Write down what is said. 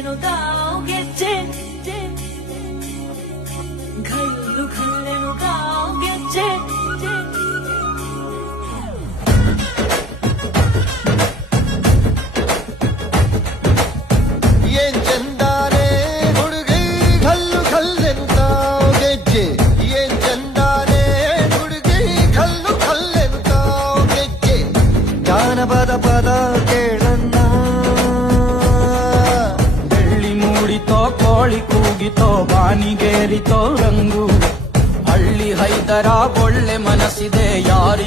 ಖಲ್ಲೆನು ಗಾವ್ ಗೆಜ್ಜೆ ಘಲ್ಲು ಖಲ್ಲೆನು ಗಾವ್ ಗೆಜ್ಜೆ ಏನ್ ಚಂದಾನೆ ಹುಡುಗಿ ಘಲ್ಲು ಘಲ್ಲೆನು ಗಾವ್ ಗೆಜ್ಜೆ ಏನ್ ಚಂದಾನೆ ಹುಡುಗಿ ಘಲ್ಲು ಘಲ್ಲೆನು ಗಾವ್ ಗೆಜ್ಜೆ ಜಾನಪದ ಪದ ಕೇಳನ್ನ ಬೆಳ್ಳಿ ಮೂಡಿತೋ ಕೋಳಿ ಕೂಗಿತೋ ಬಾನಿಗೇರಿತೋ ರಂಗು ಹಳ್ಳಿ ಹೈದರ ಒಳ್ಳೆ ಮನಸ್ಸಿದೆ ಯಾರು